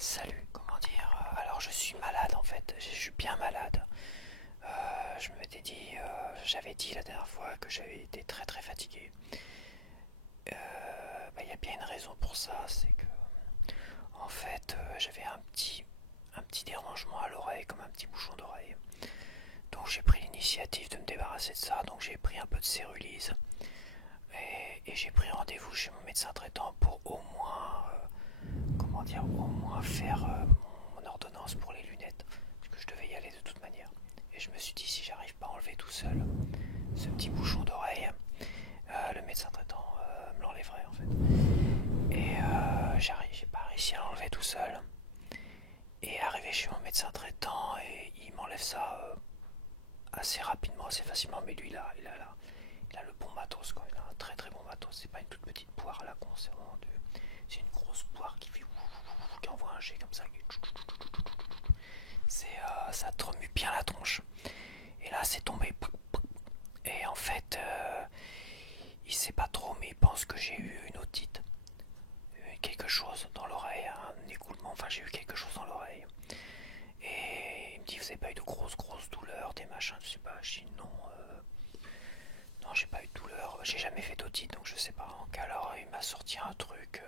Salut, comment dire? Alors je suis malade en fait, je suis bien malade. Je m'étais dit, j'avais dit la dernière fois que j'avais été très très fatigué. Il y a bien une raison pour ça, c'est que en fait j'avais un petit dérangement à l'oreille, comme un petit bouchon d'oreille. Donc j'ai pris l'initiative de me débarrasser de ça, donc j'ai pris un peu de cérulyse et j'ai pris rendez-vous chez mon médecin traitant pour au moins, comment dire, au moins faire mon ordonnance pour les lunettes, parce que je devais y aller de toute manière. Et je me suis dit, si j'arrive pas à enlever tout seul ce petit bouchon d'oreille, le médecin traitant me l'enlèverait en fait. Et j'ai pas réussi à l'enlever tout seul. Et arrivé chez mon médecin traitant, et il m'enlève ça assez rapidement, assez facilement. Mais lui, il a le bon matos, quoi. Il a un très très bon matos. C'est pas une toute petite poire à la con, c'est une grosse poire qui envoie un jet comme ça. Ça te remue bien la tronche. Et là, c'est tombé. Et en fait, il sait pas trop, mais il pense que j'ai eu une otite. Quelque chose dans l'oreille, un écoulement. Enfin, j'ai eu quelque chose dans l'oreille. Et il me dit, vous avez pas eu de grosses douleurs, des machins, je sais pas. Je dis non, non, j'ai pas eu de douleur. J'ai jamais fait d'otite, donc je sais pas. Donc alors, il m'a sorti un truc,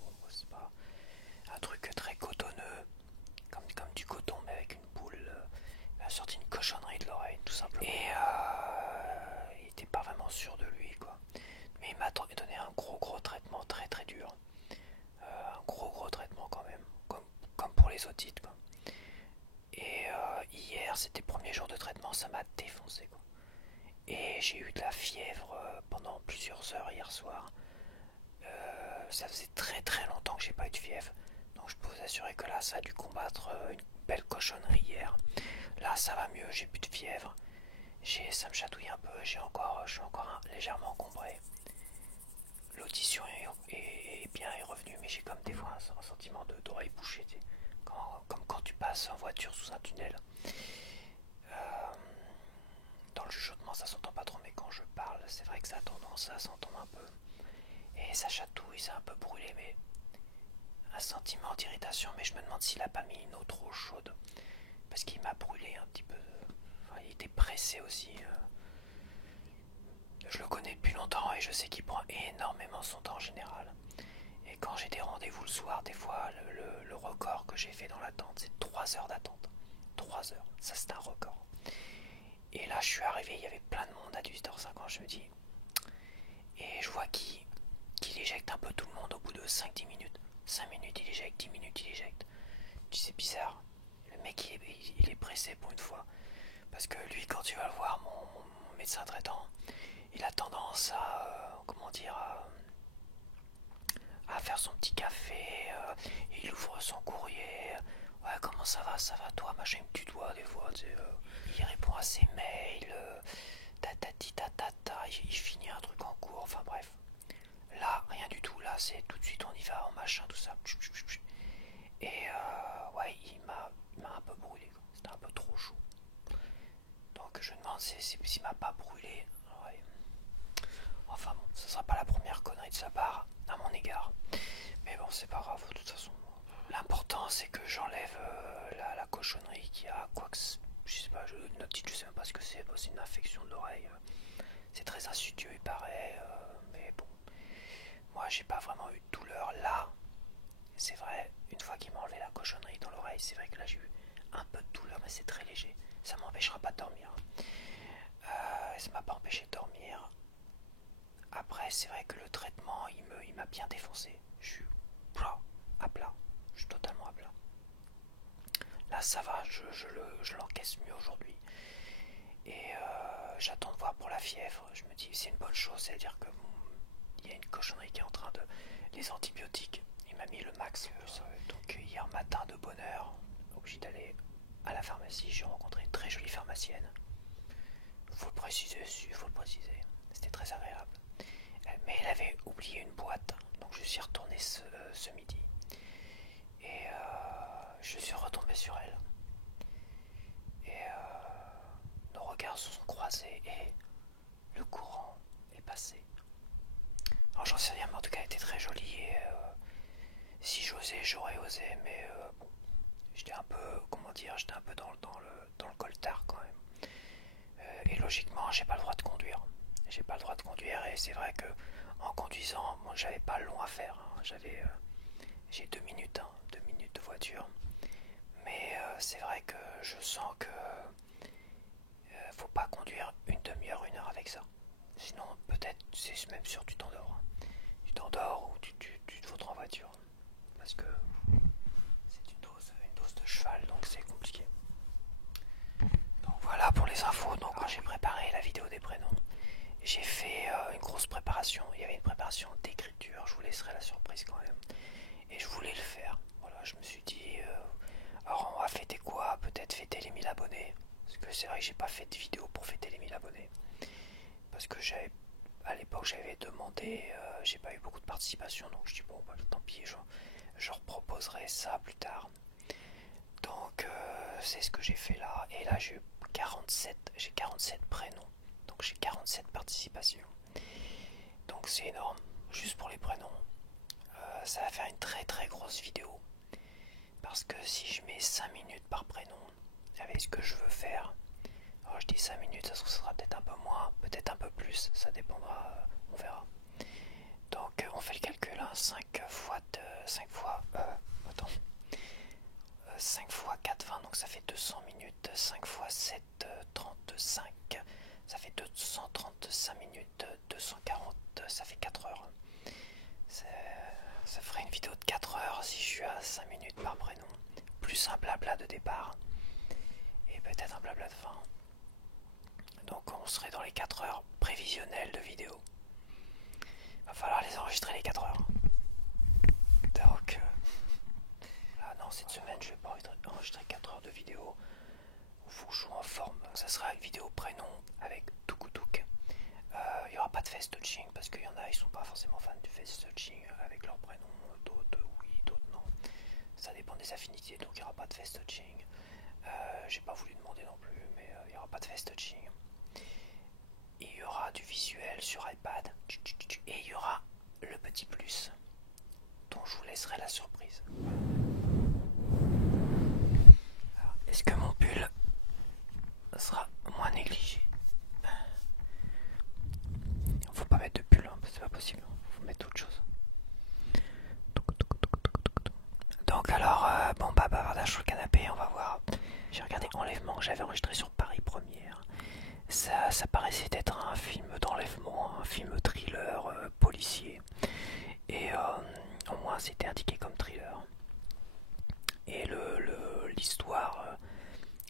bon, c'est pas un truc très cotonneux, comme du coton, mais avec une boule. Il m'a sorti une cochonnerie de l'oreille, tout simplement. Et il était pas vraiment sûr de lui, quoi. Mais il m'a donné un gros traitement très très dur. Un gros traitement quand même, comme pour les otites, quoi. Et hier, c'était le premier jour de traitement, ça m'a défoncé, quoi. Et j'ai eu de la fièvre pendant plusieurs heures hier soir. Ça faisait très très longtemps que j'ai pas eu de fièvre. Donc je peux vous assurer que là, ça a dû combattre une belle cochonnerie hier. Là, ça va mieux, j'ai plus de fièvre. Ça me chatouille un peu, je suis encore légèrement encombré. L'audition est revenue, mais j'ai comme des fois un sentiment d'oreille bouchée, tu sais. Comme quand tu passes en voiture sous un tunnel. Euh, Dans le chuchotement, ça s'entend pas trop, mais quand je parle, c'est vrai que ça a tendance à s'entendre un peu. Et ça chatouille, c'est un peu brûlé, mais un sentiment d'irritation. Mais je me demande s'il a pas mis une eau trop chaude, parce qu'il m'a brûlé un petit peu. Enfin, il était pressé aussi. Je le connais depuis longtemps et je sais qu'il prend énormément son temps en général. Et quand j'ai des rendez-vous le soir, des fois, le record que j'ai fait dans l'attente, c'est 3 heures d'attente. 3 heures, ça c'est un record. Et là, je suis arrivé, il y avait plein de monde à 18h50, je me dis. Et je vois qu'il éjecte un peu tout le monde au bout de 5-10 minutes. 5 minutes, il éjecte, 10 minutes, il éjecte. Tu sais, c'est bizarre. Le mec, il est pressé pour une fois. Parce que lui, quand tu vas le voir, mon médecin traitant, il a tendance à, comment dire, à faire son petit café, il ouvre son courrier. Ouais, comment ça va toi, machin, il me tutoie des fois, tu sais, il répond à ses mails, tatati tatata, il finit un truc en cours, enfin bref. Là, rien du tout, là, c'est tout de suite on y va, en machin, tout ça. Et ouais, il m'a un peu brûlé, quoi. C'était un peu trop chaud. Donc je me demande s'il m'a pas brûlé. Ouais. Enfin bon, ce sera pas la première connerie de sa part à mon égard. Mais bon, c'est pas grave, de toute façon. L'important, c'est que j'enlève la cochonnerie qu'il y a, quoi que je sais pas, une otite, je sais même pas ce que c'est. Bon, c'est une infection de l'oreille. C'est très insidieux, il paraît. Mais bon, moi, j'ai pas vraiment eu de douleur là. C'est vrai, une fois qu'il m'a enlevé la cochonnerie dans l'oreille, c'est vrai que là, j'ai eu un peu de douleur, mais c'est très léger. Ça m'empêchera pas de dormir. Ça m'a pas empêché de dormir. Après, c'est vrai que le traitement, il m'a bien défoncé. Je suis plat, à plat. Je suis totalement à plat. Là, ça va, je l'encaisse mieux aujourd'hui. Et j'attends de voir pour la fièvre. Je me dis, c'est une bonne chose, c'est-à-dire que il y a une cochonnerie qui est en train de. Les antibiotiques, il m'a mis le max. Donc, hier matin, de bonne heure, obligé d'aller à la pharmacie. J'ai rencontré une très jolie pharmacienne. Faut le préciser, si, faut le préciser. C'était très agréable. Mais elle avait oublié une boîte, donc je suis retourné ce midi. Et je suis retombé sur elle. Et nos regards se sont croisés et le courant est passé. Alors j'en sais rien, mais en tout cas elle était très jolie et Si j'osais, j'aurais osé, mais bon, j'étais un peu, comment dire, j'étais un peu dans le coltard quand même. Et logiquement, j'ai pas le droit de conduire. J'ai pas le droit de conduire et c'est vrai que en conduisant, moi j'avais pas long à faire. Hein. J'ai 2 minutes, hein, 2 minutes de voiture. Mais c'est vrai que je sens que faut pas conduire une demi-heure, 1 heure avec ça. Sinon, peut-être, c'est même sûr, tu t'endors. Tu t'endors ou tu te vaudras en voiture. Parce que c'est une dose de cheval, donc c'est compliqué. Donc voilà pour les infos. Donc quand j'ai préparé la vidéo des prénoms, j'ai fait une grosse préparation. Il y avait une préparation d'écriture. Je vous laisserai la surprise quand même. Et je voulais le faire. Voilà, je me suis dit, alors on va fêter quoi? Peut-être fêter les 1000 abonnés. Parce que c'est vrai que j'ai pas fait de vidéo pour fêter les 1000 abonnés. Parce que à l'époque j'avais demandé, j'ai pas eu beaucoup de participation. Donc je dis bon bah, tant pis, je reproposerai ça plus tard. Donc c'est ce que j'ai fait là. Et là j'ai 47 prénoms. Donc j'ai 47 participations. Donc c'est énorme, juste pour les prénoms. Ça va faire une très très grosse vidéo. Parce que si je mets 5 minutes par prénom, avec ce que je veux faire, alors je dis 5 minutes, ça sera peut-être un peu moins, peut-être un peu plus, ça dépendra, on verra. Donc on fait le calcul, hein, 5 fois 4, 20, donc ça fait 200 minutes, 5 fois 7, 35, ça fait 235 minutes, 240, ça fait 4 heures. Ça ferait une vidéo de 4 heures si je suis à 5 minutes par prénom, plus un blabla de départ, et peut-être un blabla de fin. Donc on serait dans les 4 heures prévisionnelles de vidéo. Va falloir les enregistrer les 4 heures. Donc là non, cette semaine je vais pas enregistrer 4 heures de vidéo. Il faut que je sois en forme. Donc ça sera une vidéo prénom avec Tukoutouk. Il n'y aura pas de face touching parce qu'il y en a, ils sont pas forcément fans du face touching avec leur prénom. D'autres oui, d'autres non. Ça dépend des affinités, donc il n'y aura pas de face touching. J'ai pas voulu demander non plus, mais il n'y aura pas de face touching. Il y aura du visuel sur iPad et il y aura le petit plus dont je vous laisserai la surprise. Est-ce que mon pull sera moins négligé? Faut pas mettre de pull, hein, c'est pas possible, faut mettre autre chose. Donc alors, bon bah bavardage sur le canapé, on va voir. J'ai regardé Enlèvement que j'avais enregistré sur Paris Première. Ça paraissait être un film d'enlèvement, un film thriller policier. Et au moins c'était indiqué comme thriller. Et l'histoire,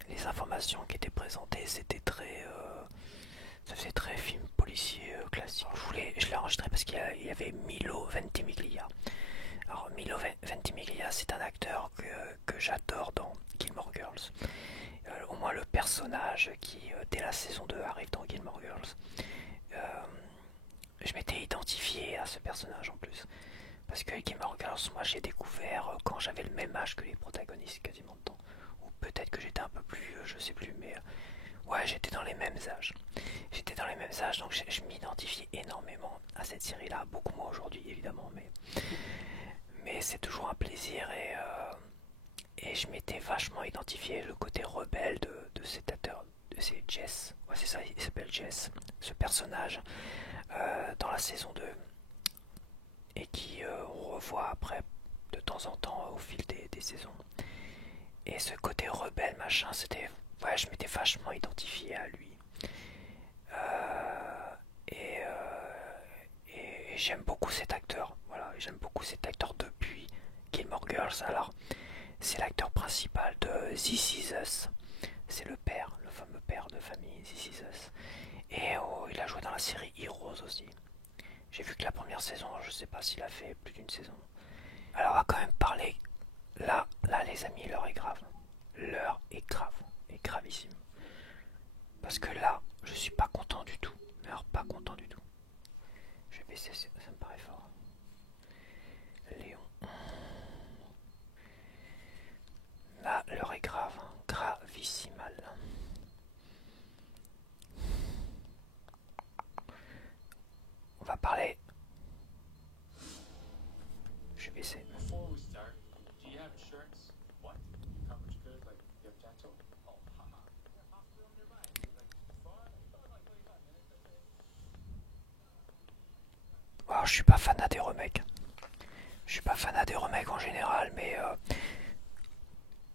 les informations qui étaient présentées, c'était très... ça faisait très film policier classique. Je l'ai enregistré parce qu'il y avait Milo Ventimiglia. Alors Milo Ventimiglia, c'est un acteur que j'adore dans Gilmore Girls. Au moins le personnage qui, dès la saison 2, arrive dans Gilmore Girls. Je m'étais identifié à ce personnage en plus. Parce que Gilmore Girls, moi j'ai découvert quand j'avais le même âge que les protagonistes quasiment de temps. Ou peut-être que j'étais un peu plus, je sais plus, mais ouais, j'étais dans les mêmes âges. J'étais dans les mêmes âges, donc je m'identifiais énormément à cette série-là. Beaucoup moins aujourd'hui, évidemment, mais c'est toujours un plaisir et je m'étais vachement identifié le côté rebelle de cet acteur. C'est Jess, ouais, c'est ça, il s'appelle Jess, ce personnage dans la saison 2 et qui on revoit après de temps en temps au fil des saisons. Et ce côté rebelle, machin, c'était. Ouais, je m'étais vachement identifié à lui. Euh, et, euh, et j'aime beaucoup cet acteur. Voilà, j'aime beaucoup cet acteur depuis Gilmore Girls. Alors, c'est l'acteur principal de This Is Us. C'est le père, le fameux père de famille This Is Us. Et oh, il a joué dans la série Heroes aussi. J'ai vu que la première saison, je sais pas s'il a fait plus d'une saison. Alors on va quand même parler. Là les amis, l'heure est grave. L'heure est grave, est gravissime. Parce que là, je suis pas content du tout. Mais alors pas content du tout. Je vais baisser, ça me paraît fort. Léon. Là, l'heure est grave, gravissimal. On va parler. Je vais baisser. je suis pas fanat des remakes. Je suis pas fanat des remakes en général, mais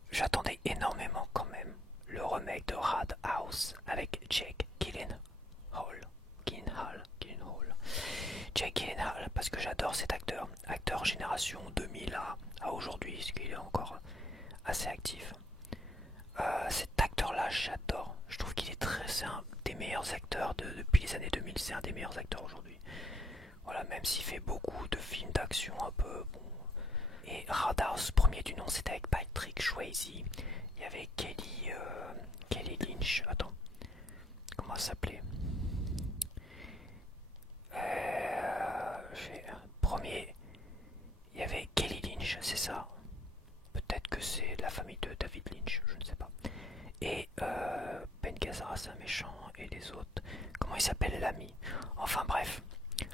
j'attendais énormément quand même le remake de Rad House avec Jake Gyllenhaal. Jake Gyllenhaal, parce que j'adore cet acteur. Acteur génération 2000 à aujourd'hui, parce qu'il est encore assez actif. Cet acteur-là, j'adore. Je trouve qu'il est c'est un des meilleurs acteurs depuis les années 2000. C'est un des meilleurs acteurs aujourd'hui. Voilà, même s'il fait beaucoup de films d'action un peu bon. Et Roadhouse, premier du nom, c'était avec Patrick Swayze. Il y avait Kelly Lynch. Attends, comment ça s'appelait? Premier, il y avait Kelly Lynch, c'est ça. Peut-être que c'est de la famille de David Lynch, je ne sais pas. Et Ben Gazzara, c'est un méchant, et les autres. Comment il s'appelle l'ami? Enfin bref,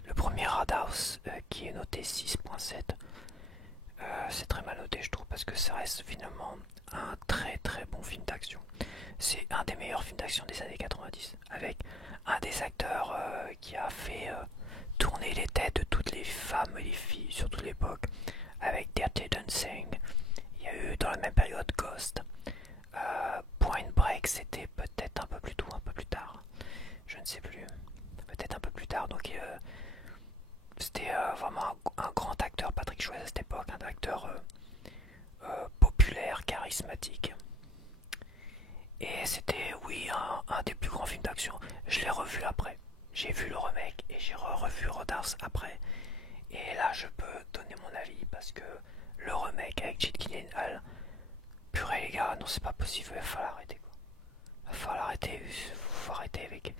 le premier Roadhouse qui est noté 6.7. C'est très mal noté, je trouve, parce que ça reste finalement un très très bon film d'action. C'est un des meilleurs films d'action des années 90, avec un des acteurs qui a fait tourner les têtes de toutes les femmes et les filles sur toute l'époque, avec Dirty Dancing. Il y a eu dans la même période Ghost. Point Break, c'était peut-être un peu plus tôt, un peu plus tard. Je ne sais plus. Peut-être un peu plus tard. Donc c'était vraiment un grand acteur, Patrick Swayze à cette époque, un acteur populaire, charismatique. Et c'était, oui, un des plus grands films d'action. Je l'ai revu après. J'ai vu le remake et j'ai revu Roadhouse après. Et là, je peux donner mon avis parce que le remake avec Jake Gyllenhaal, purée les gars, non c'est pas possible, il va falloir arrêter quoi. Il va falloir arrêter, faut arrêter avec...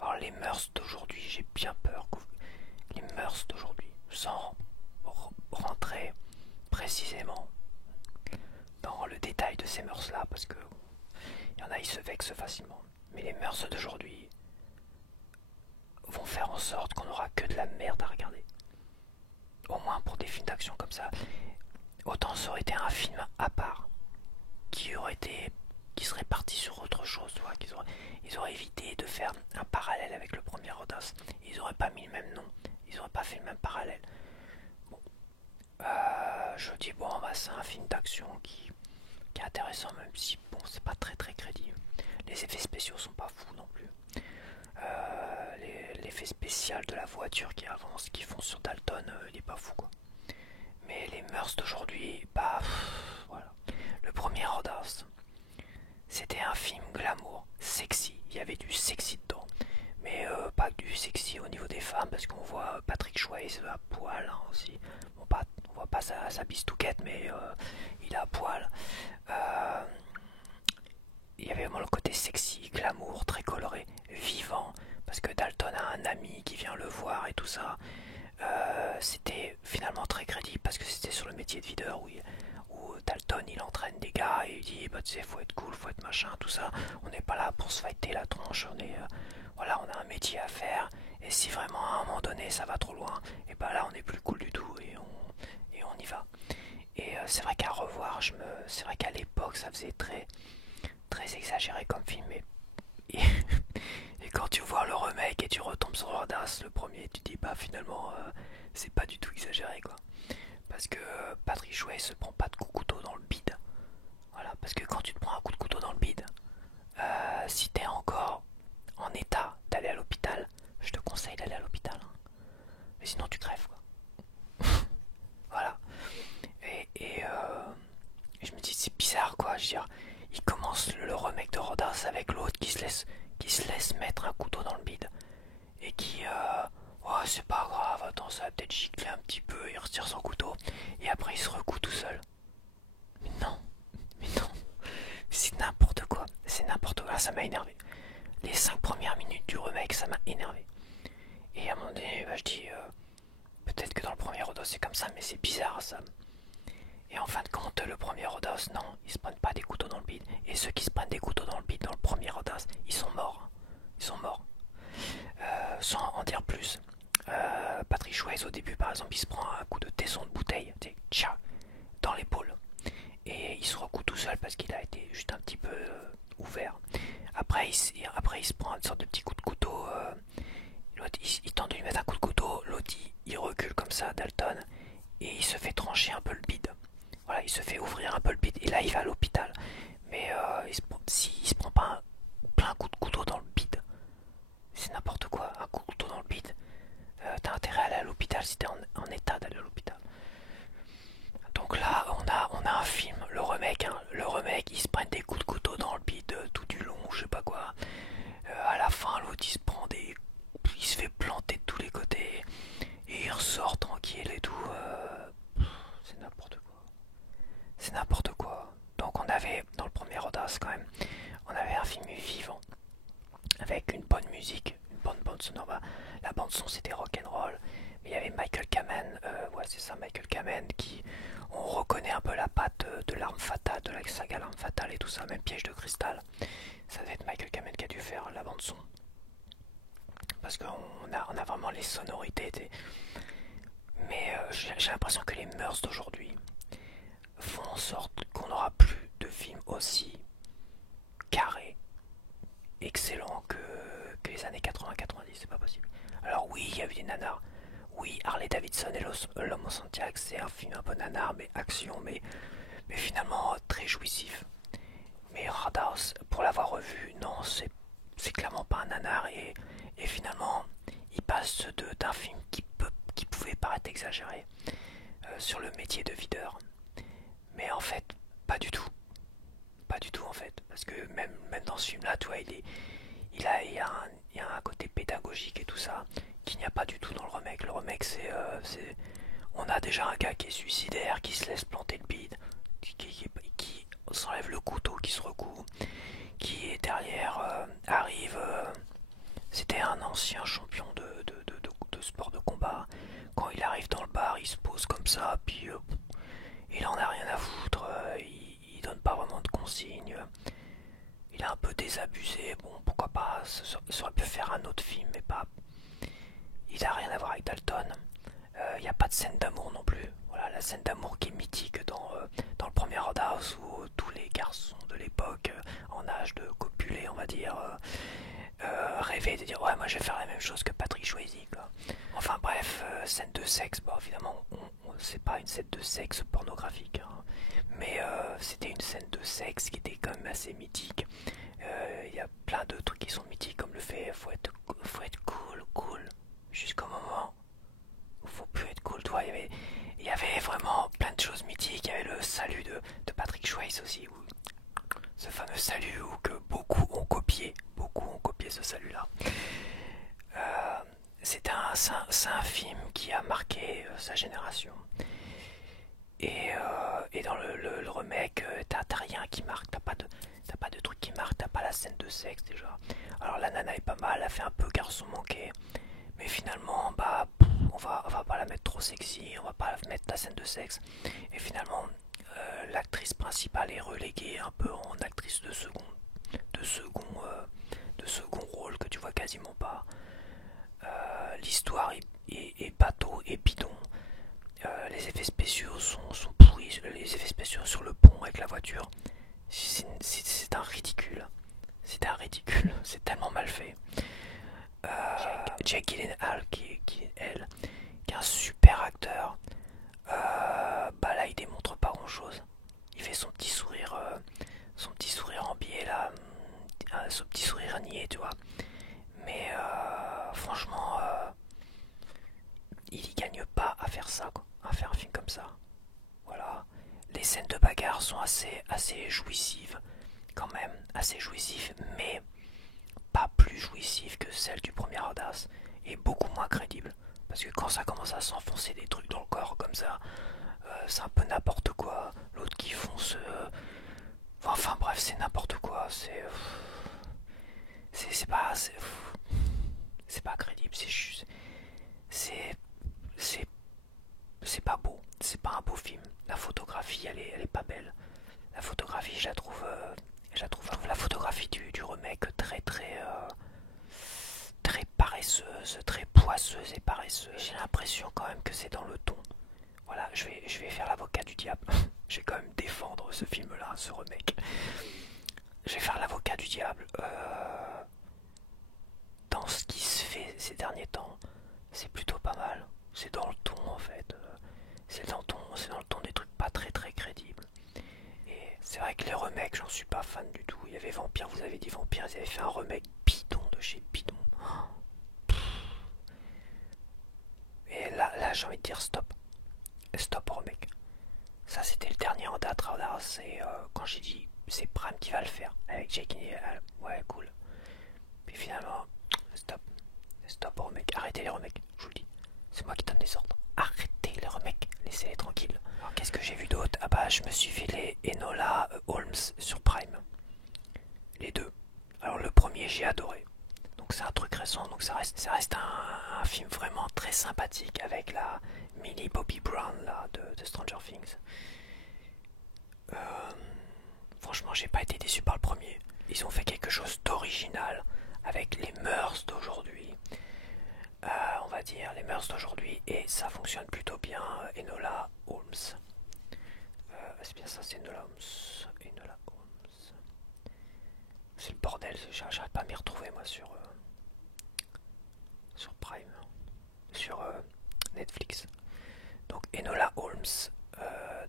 Alors les mœurs d'aujourd'hui, j'ai bien peur que les mœurs d'aujourd'hui, sans rentrer précisément dans le détail de ces mœurs là, parce que il y en a, ils se vexent facilement. Mais les mœurs d'aujourd'hui vont faire en sorte qu'on n'aura que de la merde à regarder. Au moins pour des films d'action comme ça. Autant ça aurait été un film à part, qui serait parti sur autre chose, tu vois, ils auraient évité de faire un parallèle avec le premier Rodas. Ils auraient pas mis le même nom, ils auraient pas fait le même parallèle. Bon, je dis bon, bah c'est un film d'action qui est intéressant, même si bon, c'est pas très très crédible. Les effets spéciaux sont pas fous non plus. L'effet spécial de la voiture qui avance, qui fonce sur Dalton, il est pas fou quoi. Mais les mœurs d'aujourd'hui, bah voilà. Le premier Roadhouse, c'était un film glamour, sexy. Il y avait du sexy dedans, mais pas que du sexy au niveau des femmes, parce qu'on voit Patrick Swayze à poil hein, aussi. Bon, on voit pas sa bistouquette, mais il est à poil. Il y avait vraiment le côté sexy, glamour, très coloré, vivant, parce que Dalton a un ami qui vient le voir et tout ça. C'était finalement très crédible parce que c'était sur le métier de videur où Dalton il entraîne des gars et il dit bah tu sais faut être cool, faut être machin, tout ça. On n'est pas là pour se fighter la tronche, voilà, on a un métier à faire et si vraiment à un moment donné ça va trop loin, et bah là on est plus cool du tout et on y va. Et c'est vrai qu'à revoir, c'est vrai qu'à l'époque ça faisait très très exagéré comme film et, et quand tu vois le remake et tu retombes sur Rodas, le premier, tu te dis bah finalement c'est pas du tout exagéré quoi. Parce que Patrick Swayze se prend pas de coup de couteau dans le bide. Voilà, parce que quand tu te prends un coup de couteau dans le bide, si t'es encore en état d'aller à l'hôpital, je te conseille d'aller à l'hôpital. Hein. Mais sinon tu crèves quoi. Voilà. Et je me dis c'est bizarre quoi, je veux dire, il commence le remake de Rodas avec l'autre qui se laisse mettre un couteau dans le bide et qui oh, c'est pas grave, attends ça va peut-être gicler un petit peu, il retire son couteau et après il se recoue tout seul. Mais non, c'est n'importe quoi, c'est n'importe quoi, ça m'a énervé. Les 5 premières minutes du remake ça m'a énervé. Et à un moment donné bah, je dis peut-être que dans le premier Rodas c'est comme ça mais c'est bizarre ça. Et en fin de compte, le premier Rodas, non, ils se prennent pas des couteaux dans le bide. Et ceux qui se prennent des couteaux dans le bide dans le premier Rodas, ils sont morts. Ils sont morts. Sans en dire plus. Patrick Swayze au début par exemple, il se prend un coup de tesson de bouteille, tcha, dans l'épaule. Et il se recoue tout seul parce qu'il a été juste un petit peu ouvert. Après il se prend une sorte de petit coup de couteau. L'autre il tente de lui mettre un coup de couteau, l'autre il recule. bonne musique, une bonne bande sonore. Bah, la bande son c'était rock'n'roll, mais il y avait Michael Kamen, ouais c'est ça, Michael Kamen, qui on reconnaît un peu la patte de l'arme fatale, de la saga l'arme fatale et tout ça, même Piège de cristal. Ça devait être Michael Kamen qui a dû faire la bande son, parce qu'on a vraiment les sonorités. Mais j'ai l'impression que les mœurs d'aujourd'hui font en sorte qu'on n'aura plus de films aussi carrés, excellents que les années 80-90, c'est pas possible. Alors oui, il y avait des nanars. Oui, Harley Davidson et l'homme au Santiago, c'est un film un peu nanar, mais action, mais finalement très jouissif. Mais Roadhouse, pour l'avoir revu, non, c'est clairement pas un nanar, et finalement, il passe d'un film qui pouvait paraître exagéré sur le métier de videur. Mais en fait, pas du tout. Pas du tout en fait. Parce que même dans ce film-là, tu vois, il y a un côté pédagogique et tout ça qu'il n'y a pas du tout dans le remake. Le remake, on a déjà un gars qui est suicidaire, qui se laisse planter le bide, qui s'enlève le couteau, qui se recoue, qui est derrière, arrive. C'était un ancien champion de sport de combat. Quand il arrive dans le bar, il se pose comme ça, puis il en a rien à foutre, il donne pas vraiment de consignes, il est un peu désabusé, bon pourquoi pas, ça aurait pu faire un autre film, mais pas. Il a rien à voir avec Dalton. Il n'y a pas de scène d'amour non plus. Voilà, la scène d'amour qui est mythique dans le premier Roadhouse où tous les garçons de l'époque, en âge de copuler, on va dire, rêvaient de dire ouais, moi je vais faire la même chose que Patrick Swayze, quoi. Enfin bref, scène de sexe, bon évidemment, c'est pas une scène de sexe pornographique, hein, mais c'était une scène de sexe qui était quand même assez mythique. Il y a plein de trucs qui sont mythiques, comme le fait faut être cool, jusqu'au moment où faut plus être cool. Toi, il y avait vraiment plein de choses mythiques. Il y avait le salut de Patrick Swayze aussi, ce fameux salut que beaucoup ont copié ce salut-là. C'est un film qui a marqué sa génération. Et dans le remake, t'as rien qui marque, t'as pas de truc qui marque, t'as pas la scène de sexe déjà. Alors la nana est pas mal, elle fait un peu garçon manqué, mais finalement, bah, on va pas la mettre trop sexy, on va pas mettre la scène de sexe. Et finalement, l'actrice principale est reléguée un peu en actrice de second rôle que tu vois quasiment pas. L'histoire est bateau et bidon. Les effets spéciaux sont pourris. Les effets spéciaux sur le pont avec la voiture, c'est un ridicule. C'est un ridicule. C'est tellement mal fait. Jake Gyllenhaal qui est un super acteur. Bah là, il démontre pas grand chose. Il fait son petit sourire en biais là, son petit sourire niais, tu vois. Mais franchement, il y gagne pas à faire ça, quoi, à faire un film comme ça. Voilà. Les scènes de bagarre sont assez jouissives, quand même, assez jouissives, mais pas plus jouissives que celles du premier Audace, et beaucoup moins crédibles. Parce que quand ça commence à s'enfoncer des trucs dans le corps comme ça, c'est un peu n'importe quoi. L'autre qui fonce. Enfin bref, c'est n'importe quoi. C'est pas. C'est pas crédible. C'est. C'est pas beau. C'est pas un beau film. La photographie, elle est pas belle. La photographie, je la trouve la photographie du remake très paresseuse, très poisseuse et paresseuse. J'ai l'impression quand même que c'est dans le ton. Voilà, je vais faire l'avocat du diable. Je vais quand même défendre ce film-là, ce remake. Je vais faire l'avocat du diable. Dans ce qui se fait ces derniers temps, c'est plutôt pas mal. C'est dans le ton en fait. C'est dans le ton des trucs pas très crédibles. Et c'est vrai que les remakes, j'en suis pas fan du tout. Il y avait Vampire, vous avez dit Vampire, ils avaient fait un remake bidon de chez bidon. Et là j'ai envie de dire stop. Stop au remake. Ça c'était le dernier en date, c'est quand j'ai dit c'est Prime qui va le faire avec Jake et ouais cool. Puis finalement, stop. Stop au remake. Arrêtez les remakes, je vous le dis. C'est moi qui donne les ordres. Arrêtez les remakes, laissez-les tranquilles. Alors qu'est-ce que j'ai vu d'autre? Ah bah je me suis fait les Enola Holmes sur Prime. Les deux. Alors le premier j'ai adoré. Donc c'est un truc trucs récents, donc ça reste un film vraiment très sympathique avec la Millie Bobby Brown là, de Stranger Things. Franchement, j'ai pas été déçu par le premier. Ils ont fait quelque chose d'original avec les mœurs d'aujourd'hui. On va dire les mœurs d'aujourd'hui, et ça fonctionne plutôt bien. Enola Holmes. C'est bien ça, c'est Enola Holmes. Enola Holmes. C'est le bordel, j'arrive pas à m'y retrouver moi sur Prime, sur Netflix. Donc Enola Holmes.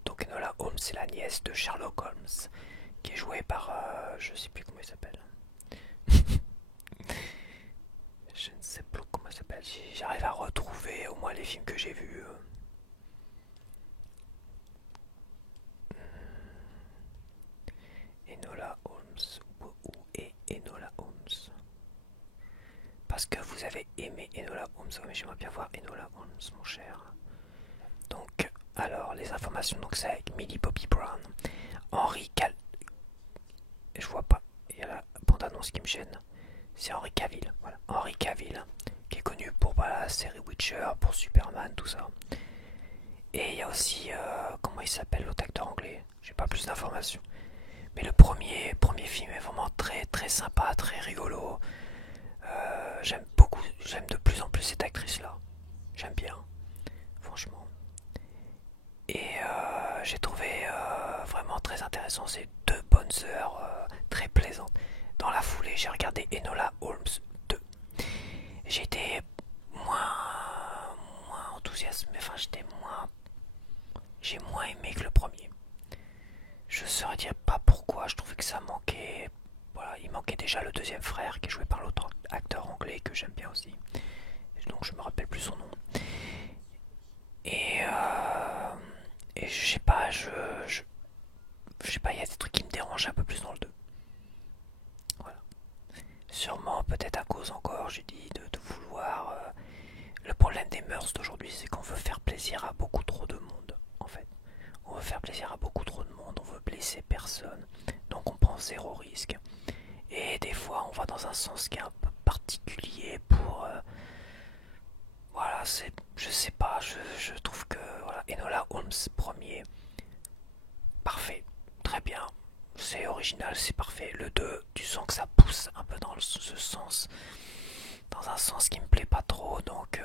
Enola Holmes, c'est la nièce de Sherlock Holmes, qui est jouée par je sais plus comment il s'appelle. Je ne sais plus comment il s'appelle. J'arrive à retrouver au moins les films que j'ai vus. Enola Holmes. Où est Enola Holmes? Parce que vous avez aimé Enola Holmes. Oui, mais j'aimerais bien voir Enola Holmes, mon cher. Donc, alors, les informations, donc c'est avec Millie Bobby Brown, Henry Cal... Je vois pas, il y a la bande-annonce qui me gêne. C'est Henry Cavill, voilà. Henry Cavill, qui est connu pour la série Witcher, pour Superman, tout ça. Et il y a aussi, comment il s'appelle l'autre acteur anglais? J'ai pas plus d'informations. Mais le premier film est vraiment très très sympa, très rigolo. J'aime beaucoup, j'aime de plus en plus cette actrice-là. J'aime bien, franchement. Et j'ai trouvé vraiment très intéressant ces 2 bonnes heures très plaisantes. Dans la foulée, j'ai regardé Enola Holmes 2. J'étais moins enthousiasmé, enfin j'ai moins aimé que le premier. Je ne saurais dire pas pourquoi, je trouvais que ça manquait. Voilà, il manquait déjà le deuxième frère qui est joué par l'autre acteur anglais que j'aime bien aussi. Donc je me rappelle plus son nom. Et, je sais pas, je sais pas, il y a des trucs qui me dérangent un peu plus dans le 2. Voilà. Sûrement, peut-être à cause encore, j'ai dit, de vouloir. Le problème des mœurs d'aujourd'hui, c'est qu'on veut faire plaisir à beaucoup trop de monde, en fait. On veut faire plaisir à beaucoup trop de monde, on veut blesser personne, donc on prend zéro risque. Et des fois, on va dans un sens qui est un peu particulier pour. Voilà, je sais pas, je trouve que voilà, Enola Holmes premier, parfait, très bien, c'est original, c'est parfait. Le 2, tu sens que ça pousse un peu dans ce sens, dans un sens qui me plaît pas trop, donc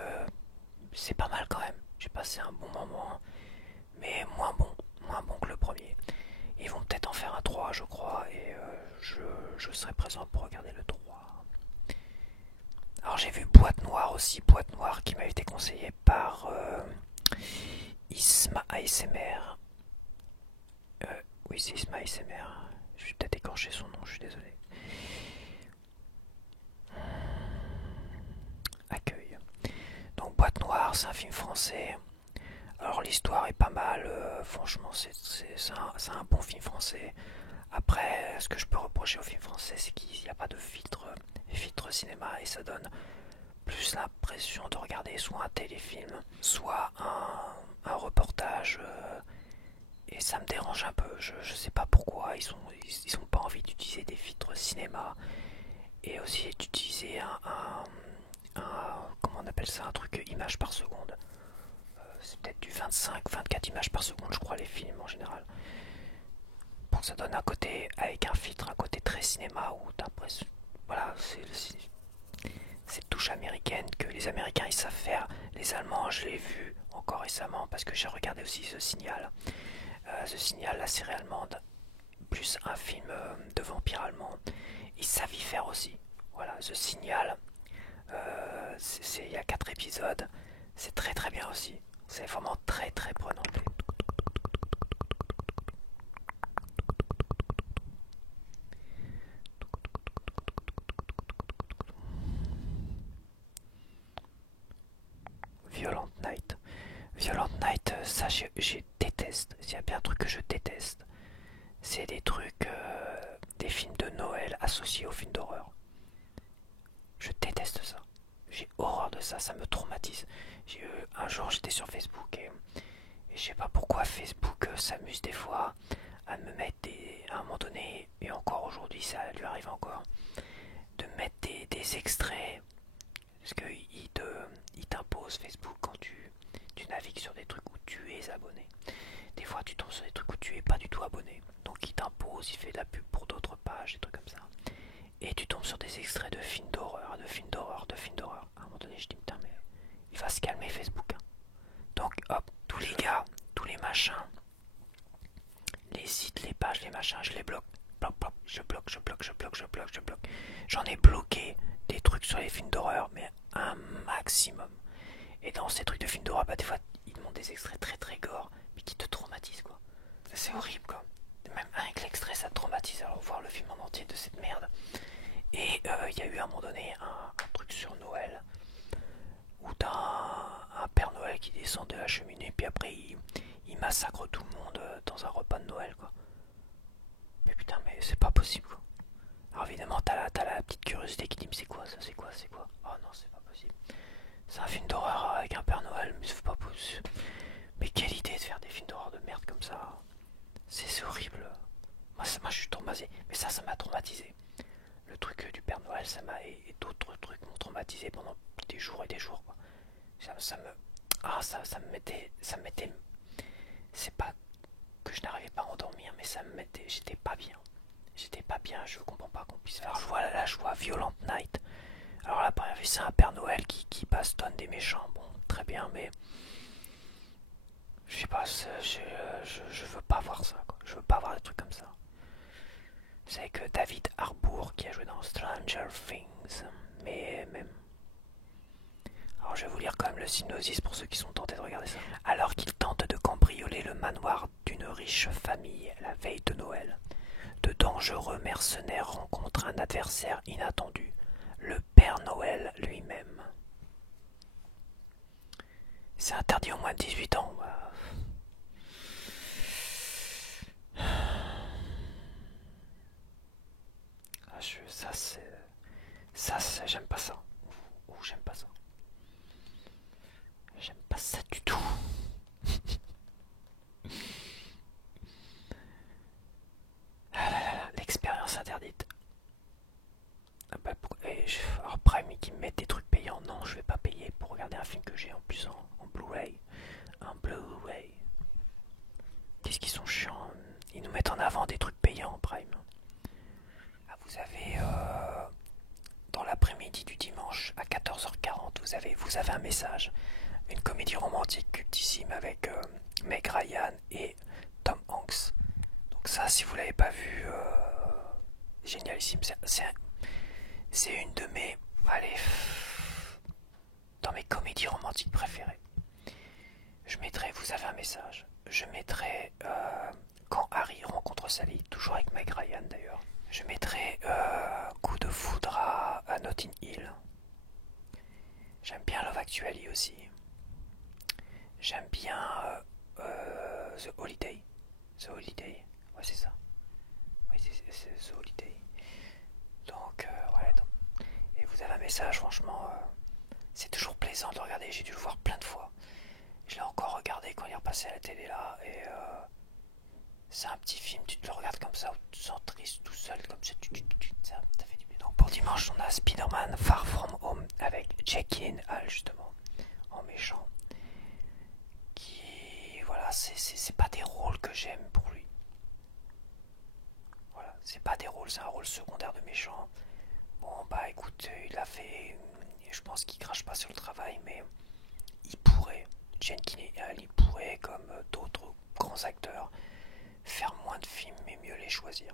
c'est pas mal quand même. J'ai passé un bon moment, mais moins bon que le premier. Ils vont peut-être en faire un 3, je crois, et je serai présent pour regarder le 3. Alors j'ai vu Boîte Noire aussi, Boîte Noire qui m'a été conseillée par Isma ASMR. Oui, c'est Isma ASMR. Je vais peut-être écorcher son nom, je suis désolé. Accueil. Donc Boîte Noire, c'est un film français. Alors l'histoire est pas mal, franchement c'est un bon film français. Après, ce que je peux reprocher au film français, c'est qu'il n'y a pas de filtre cinéma, et ça donne plus l'impression de regarder soit un téléfilm, soit un reportage, et ça me dérange un peu. Je sais pas pourquoi ils ont pas envie d'utiliser des filtres cinéma, et aussi d'utiliser comment on appelle ça, un truc image par seconde. C'est peut-être du 25-24 images par seconde, je crois, les films en général. Bon, ça donne un côté, avec un filtre, un côté très cinéma où t'as l'impression. Voilà, c'est cette touche américaine que les Américains ils savent faire. Les Allemands, je l'ai vu encore récemment parce que j'ai regardé aussi The Signal. The Signal, la série allemande, plus un film de vampire allemand. Ils savent y faire aussi. Voilà, The Signal, il y a 4 épisodes. C'est très très bien aussi. C'est vraiment très très prenant. Violent Night. Violent Night, ça je déteste. S'il y a bien un truc que je déteste, c'est des trucs, des films de Noël associés aux films d'horreur. Je déteste ça. J'ai horreur de ça, ça me traumatise. Un jour j'étais sur Facebook et je sais pas pourquoi Facebook s'amuse des fois à me mettre à un moment donné, et encore aujourd'hui ça lui arrive encore, de mettre des extraits tu tombes sur des trucs où tu es pas du tout abonné. Donc il t'impose, il fait de la pub pour d'autres pages, des trucs comme ça. Et tu tombes sur des extraits de films d'horreur, de films d'horreur, de films d'horreur. À un moment donné, je dis putain, mais il va se calmer Facebook. Hein. Donc hop, tous les gars, tous les machins, les sites, les pages, les machins, je les bloque. Plop, plop, je bloque, je bloque, je bloque, je bloque, je bloque. J'en ai bloqué des trucs sur les films d'horreur, mais un maximum. Et dans ces trucs de films d'horreur, bah des fois, ils te montrent des extraits très très gore, mais qui te traumatisent quoi. C'est horrible quoi. Même avec l'extrait, ça te traumatise. Alors voir le film en entier de cette merde. Et il y a eu à un moment donné un truc sur Noël où t'as un Père Noël qui descend de la cheminée, puis après il massacre tout le monde dans un repas de Noël quoi. Mais putain, mais c'est pas possible quoi. Alors évidemment, t'as la petite curiosité qui dit mais c'est quoi ça, c'est quoi, c'est quoi. Oh non, c'est pas possible. C'est un film d'horreur avec un Père Noël, mais c'est pas possible. Mais quelle idée de faire des films d'horreur de merde comme ça. C'est horrible. Moi je suis traumatisé. Mais ça m'a traumatisé. Le truc du Père Noël, ça m'a et d'autres trucs m'ont traumatisé pendant des jours et des jours. Quoi. Ça me mettait. C'est pas que je n'arrivais pas à endormir, mais ça me mettait. J'étais pas bien. J'étais pas bien, je comprends pas qu'on puisse faire. Je vois Violent Night. Alors la première vue, c'est un Père Noël qui bastonne des méchants. Bon, très bien, mais je sais pas, je veux pas voir ça. Quoi. Je veux pas voir des trucs comme ça. C'est avec David Harbour qui a joué dans Stranger Things. Mais même. Alors je vais vous lire quand même le synopsis pour ceux qui sont tentés de regarder ça. Alors qu'il tente de cambrioler le manoir d'une riche famille la veille de Noël, de dangereux mercenaires rencontrent un adversaire inattendu, le Père Noël lui-même. C'est interdit au moins de 18 ans. J'aime pas ça. Ou j'aime pas ça. J'aime pas ça du tout. Ah là là, l'expérience interdite. Ah bah, alors Prime qui me met des trucs payants, non, je vais pas payer pour regarder un film que j'ai en plus en Blu-ray. Un Blu-ray. Qu'est-ce qu'ils sont chiants. Ils nous mettent en avant des trucs payants en Prime. Ah, vous avez dans l'après-midi du dimanche à 14h40, vous avez un message. Une comédie romantique cultissime avec Meg Ryan et Tom Hanks. Donc ça, si vous l'avez pas vu, génialissime. C'est une de mes, allez, dans mes comédies romantiques préférées. Je mettrai, vous avez un message. Je mettrai Quand Harry rencontre Sally, toujours avec Meg Ryan d'ailleurs. Je mettrai Coup de foudre à Notting Hill. J'aime bien Love Actually aussi. J'aime bien The Holiday. The Holiday, ouais c'est ça. Oui c'est The Holiday. Donc ouais. Et vous avez un message, franchement, c'est toujours plaisant de le regarder. J'ai dû le voir plein de fois. Je l'ai encore regardé quand il est repassé à la télé là et c'est un petit film, tu te le regardes comme ça, tu te sens triste tout seul comme ça, ça fait du bien. Donc pour dimanche on a Spider-Man Far From Home avec Jake Gyllenhaal justement en méchant. Qui voilà, c'est pas des rôles que j'aime pour lui. Voilà, c'est pas des rôles, c'est un rôle secondaire de méchant. Bon bah écoute, il a fait, je pense qu'il crache pas sur le travail, mais il pourrait, Jake Gyllenhaal, il pourrait comme d'autres grands acteurs faire moins de films mais mieux les choisir.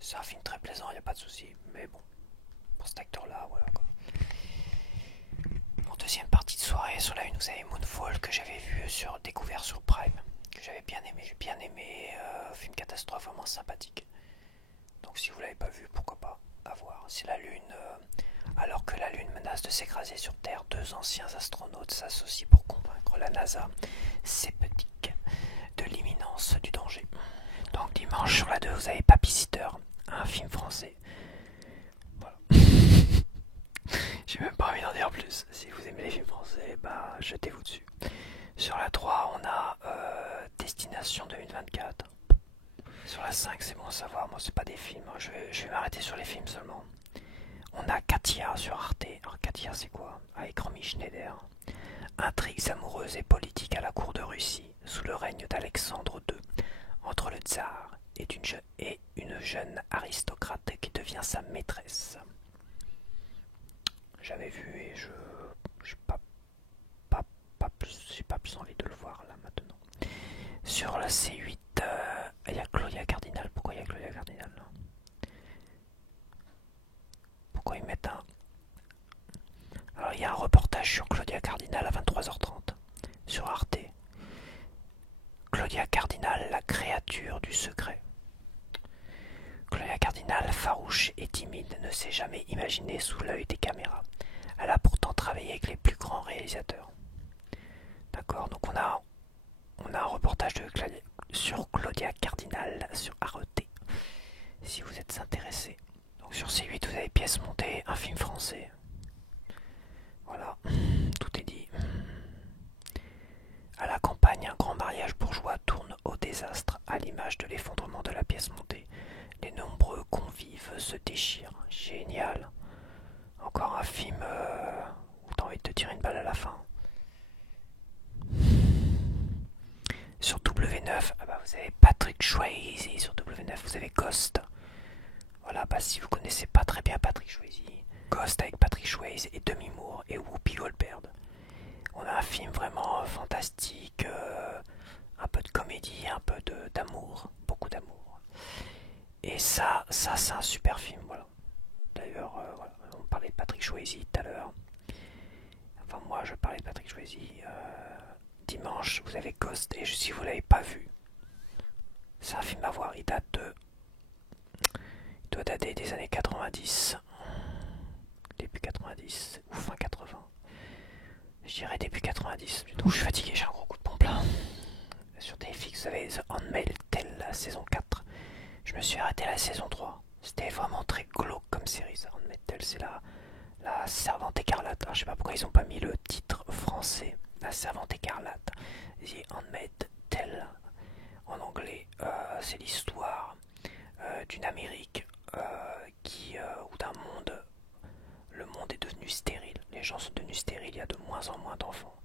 C'est un film très plaisant, il a pas de souci, mais bon, pour cet acteur là, voilà quoi. En deuxième partie de soirée, sur la une, vous avez Moonfall que j'avais vu découvert sur Prime, que j'avais bien aimé. J'ai bien aimé, film catastrophe vraiment sympathique. Donc si vous l'avez pas vu, pourquoi pas à voir. C'est la Lune, alors que la Lune menace de s'écraser sur Terre, deux anciens astronautes s'associent pour convaincre la NASA, sceptique, de l'imminence du danger. Donc dimanche sur la 2, vous avez Papy Sitter, un film français. Voilà. J'ai même pas envie d'en dire plus. Si vous aimez les films français, bah jetez-vous dessus. Sur la 3, on a Destination 2024. Sur la 5, c'est bon à savoir. Moi, c'est pas des films. Je vais m'arrêter sur les films seulement. On a Katia sur Arte. Alors, Katia, c'est quoi? Avec Romy Schneider. Intrigues amoureuses et politiques à la cour de Russie, sous le règne d'Alexandre II. tsar et une jeune aristocrate qui devient sa maîtresse. J'avais vu et je n'ai pas plus envie de le voir là maintenant. Sur la C8, il y a Claudia Cardinal. Pourquoi il y a Claudia Cardinal là? Pourquoi ils mettent un... Alors il y a un reportage sur Claudia Cardinal à 23h30 sur Arte. Claudia Cardinal, la créature du secret. Claudia Cardinal, farouche et timide, ne s'est jamais imaginée sous l'œil des caméras. Elle a pourtant travaillé avec les plus grands réalisateurs. D'accord, donc on a un reportage sur Claudia Cardinal sur Arte, si vous êtes intéressé. Donc sur C8, vous avez pièces montées, un film français. Voilà, tout est dit. À la campagne, un grand mariage bourgeois tourne au désastre, à l'image de l'effondrement de la pièce montée. Les nombreux convives se déchirent. Génial. Encore un film où t'as envie de te tirer une balle à la fin. Sur W9, vous avez Patrick Swayze. Sur W9, vous avez Ghost. Voilà, si vous connaissez pas très bien Patrick Swayze, Ghost avec Patrick Swayze et Demi Moore et Whoopi Goldberg. On a un film vraiment fantastique, un peu de comédie, un peu d'amour, beaucoup d'amour. Et ça c'est un super film, voilà. D'ailleurs, voilà, on parlait de Patrick Swayze tout à l'heure. Enfin, moi, je parlais de Patrick Swayze. Dimanche, vous avez Ghost, et si vous l'avez pas vu, c'est un film à voir. Il doit dater des années 90, début 90 ou fin 80. Je dirais début 90. Donc je suis fatigué, j'ai un gros coup de pompe là. Sur TFX, vous avez The Handmaid's Tale, la saison 4. Je me suis arrêté à la saison 3. C'était vraiment très glauque comme série. The Handmaid's Tale, c'est la Servante écarlate. Alors, je sais pas pourquoi ils ont pas mis le titre français. La Servante écarlate. The Handmaid's Tale. En anglais, c'est l'histoire d'une Amérique ou d'un monde. Le monde est devenu stérile. Les gens sont devenus stériles. Il y a de moins en moins d'enfants.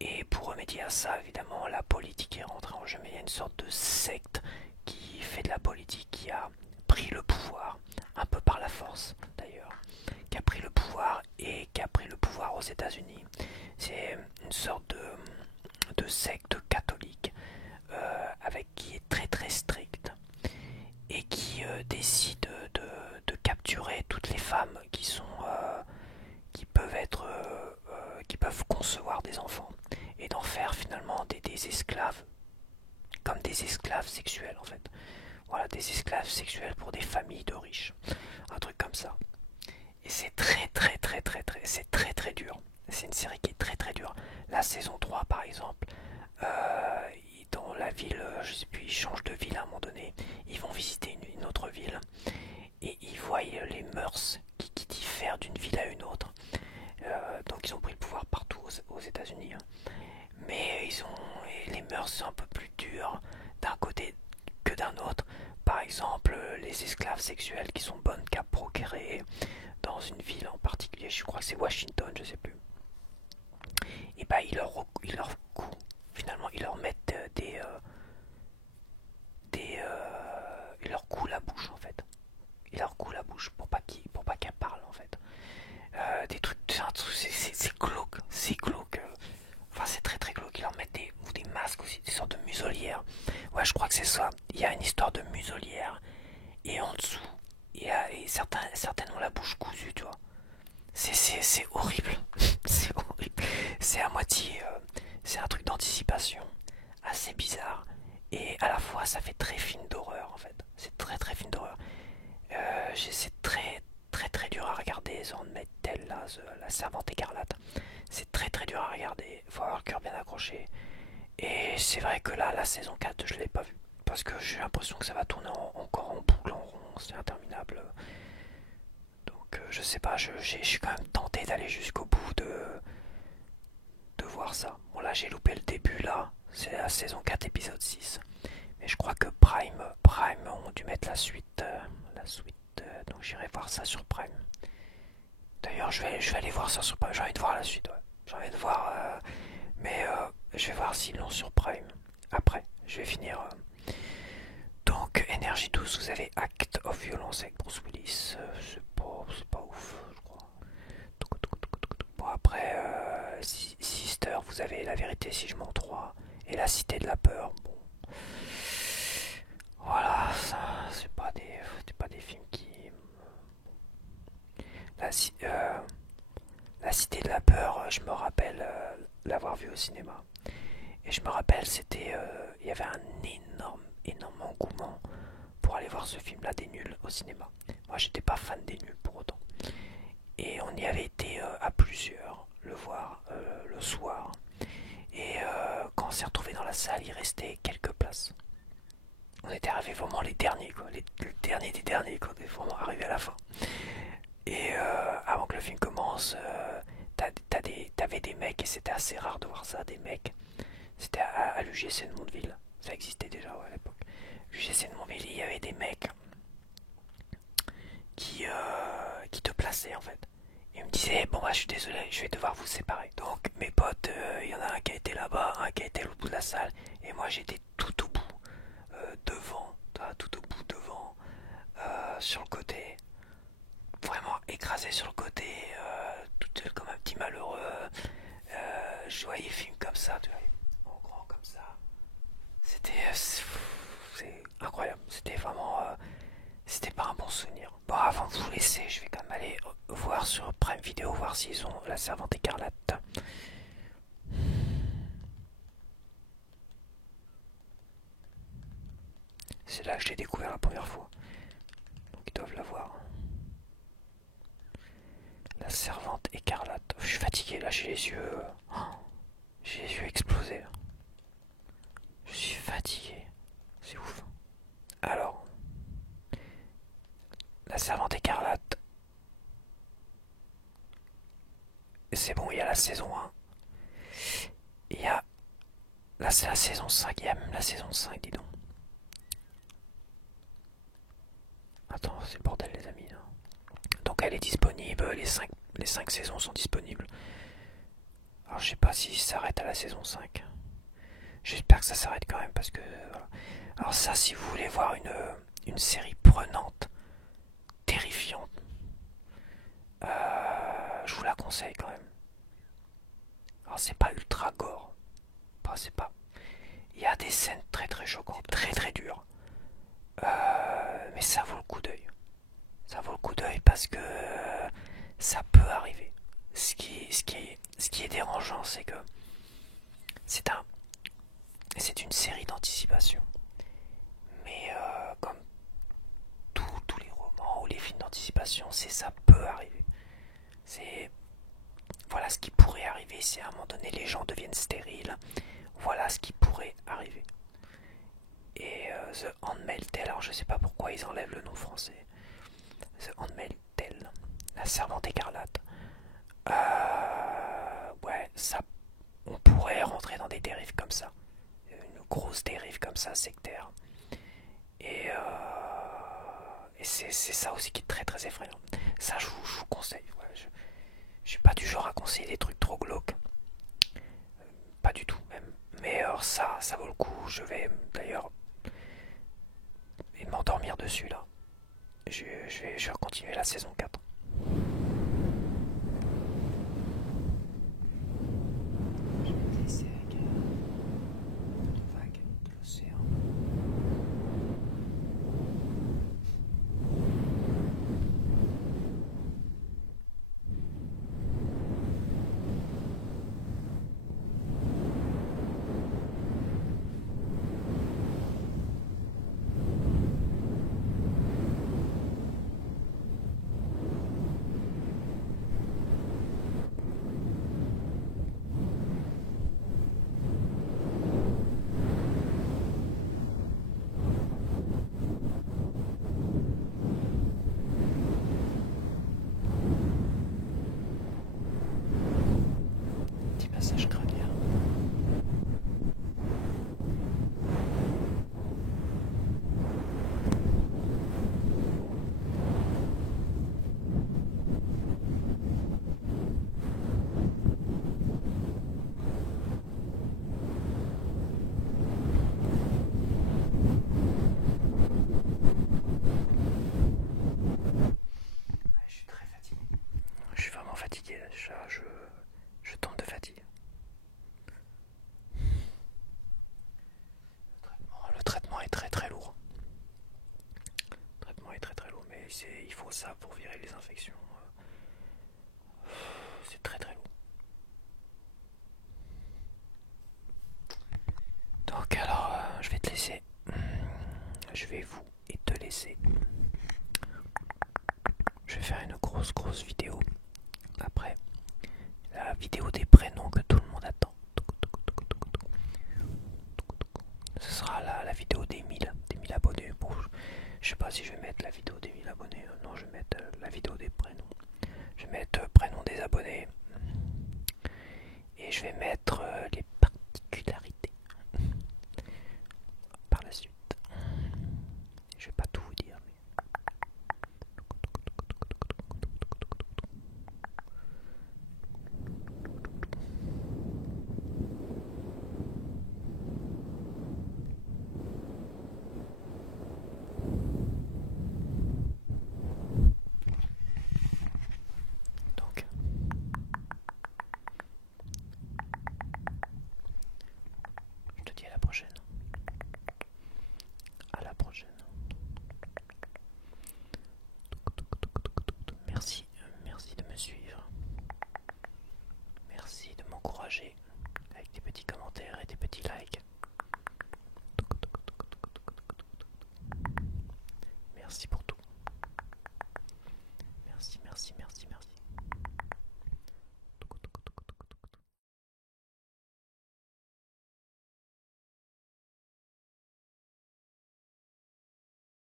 Et pour remédier à ça, évidemment, la politique est rentrée en jeu. Mais il y a une sorte de secte qui fait de la politique, qui a pris le pouvoir, un peu par la force d'ailleurs, qui a pris le pouvoir et qui a pris le pouvoir aux États-Unis. C'est une sorte de secte catholique qui est très très stricte et qui décide de capturer toutes les femmes qui peuvent concevoir des enfants et d'en faire finalement des esclaves, comme des esclaves sexuels en fait. Voilà, des esclaves sexuels pour des familles de riches, un truc comme ça. Et c'est c'est très très dur. C'est une série qui est très très dure. La saison 3 par exemple, dans la ville, je sais plus, ils changent de ville à un moment donné, ils vont visiter une autre ville et ils voient les mœurs qui diffèrent d'une ville à une autre. Donc ils ont pris le pouvoir partout aux États-Unis, hein. Mais les mœurs sont un peu plus dures d'un côté que d'un autre. Par exemple, les esclaves sexuels qui sont bonnes qu'à procréer dans une ville en particulier, je crois que c'est Washington, je sais plus. Et ils leur couent, finalement, ils leur mettent ils leur couent la bouche en fait. Ils leur couent la bouche pour pas qu'elle parle en fait. Des trucs, c'est glauque, enfin c'est très très glauque. Ils leur mettent des masques aussi, des sortes de muselières. Ouais, je crois que c'est ça. Il y a une histoire de muselière et en dessous, certaines ont la bouche cousue, tu vois. C'est horrible, c'est horrible. C'est à moitié, c'est un truc d'anticipation assez bizarre et à la fois ça fait très film d'horreur en fait. C'est très très film d'horreur. C'est très très très dur à regarder. The Handmaid's Tale, la Servante écarlate. C'est très très dur à regarder. Faut avoir le cœur bien accroché. Et c'est vrai que là, la saison 4, je l'ai pas vue. Parce que j'ai l'impression que ça va tourner encore en boucle, en rond. C'est interminable. Donc je sais pas, je suis quand même tenté d'aller jusqu'au bout de voir ça. Bon là j'ai loupé le début là. C'est la saison 4 épisode 6. Mais je crois que Prime ont dû mettre la suite. Donc j'irai voir ça sur Prime. D'ailleurs je vais aller voir ça sur Prime. J'ai envie de voir la suite, ouais. J'ai envie de voir. Mais je vais voir s'ils l'ont sur Prime. Après, je vais finir Énergie 12, vous avez Act of Violence avec Bruce Willis. C'est pas ouf, je crois. Bon, après, Sister, vous avez La Vérité si je mens 3 et La Cité de la Peur. Bon. Voilà, ça, c'est pas des films qui. La, La Cité de la Peur, je me rappelle l'avoir vu au cinéma. Et je me rappelle, il y avait un énorme engouement pour aller voir ce film-là des nuls au cinéma. Moi, j'étais pas fan des nuls pour autant. Et on y avait été à plusieurs le voir le soir. Et quand on s'est retrouvé dans la salle, il restait quelques places. On était arrivé vraiment les derniers, quoi. Les derniers des derniers, quoi. On est vraiment arrivé à la fin. Et avant que le film commence, t'avais des mecs, et c'était assez rare de voir ça, des mecs. C'était à l'UGC de Mondeville. Ça existait déjà ouais, à l'époque. L'UGC de Mondeville, il y avait des mecs qui te plaçaient en fait. Ils me disaient, bon bah je suis désolé, je vais devoir vous séparer. Donc mes potes, il y en a un qui a été là-bas, un qui a été à l'autre bout de la salle, et moi j'étais tout au bout, devant, tout au bout devant, sur le côté, vraiment écrasé sur le côté, tout seul comme un petit malheureux. Je voyais les films comme ça, tu vois, en grand comme ça. C'était c'est incroyable, c'était vraiment c'était pas un bon souvenir. Bon, avant de vous laisser, je vais quand même aller voir sur Prime Video, voir s'ils ont La Servante écarlate. C'est là que je l'ai découvert la première fois. Donc ils doivent l'avoir. La Servante écarlate. Je suis fatigué là, j'ai les yeux. J'ai les yeux explosés. Je suis fatigué. C'est ouf. Alors, La Servante écarlate. C'est bon, il y a la saison 1. Il y a. Là, c'est la saison 5. Il y a même la saison 5, dis donc. Attends, c'est le bordel, les amis. Donc, elle est disponible. Les 5 saisons sont disponibles. Alors, je sais pas si ça s'arrête à la saison 5. J'espère que ça s'arrête quand même parce que. Voilà. Alors, ça, si vous voulez voir une série prenante, terrifiante, je vous la conseille quand même. Alors, c'est pas ultra gore. Enfin, c'est pas. Il y a des scènes très très choquantes, très très dures. Mais ça vaut le coup d'œil. Ça vaut le coup d'œil parce que ça peut arriver. Ce qui est dérangeant, c'est que c'est une série d'anticipation. Mais comme tous les romans ou les films d'anticipation, ça peut arriver. C'est voilà ce qui pourrait arriver si à un moment donné les gens deviennent stériles. Voilà ce qui pourrait arriver. Et The Handmaid's Tale, alors je sais pas pourquoi ils enlèvent le nom français. The Handmaid's Tale, La Servante écarlate. Ouais, ça, on pourrait rentrer dans des dérives comme ça. Une grosse dérive comme ça, sectaire. Et c'est ça aussi qui est très très effrayant. Ça, je vous conseille. Ouais, je suis pas du genre à conseiller des trucs trop glauques. Pas du tout même. Mais alors ça vaut le coup. Je vais d'ailleurs m'endormir dessus là. Je vais continuer la saison 4. Je vais te laisser avec les vagues de l'océan. déjà je tombe de fatigue. Le traitement est très lourd. Le traitement est très lourd, mais il faut ça pour virer les infections. C'est très lourd. Donc alors, je vais te laisser. Je vais vous et te laisser. Je vais faire une grosse vidéo après. La vidéo des prénoms que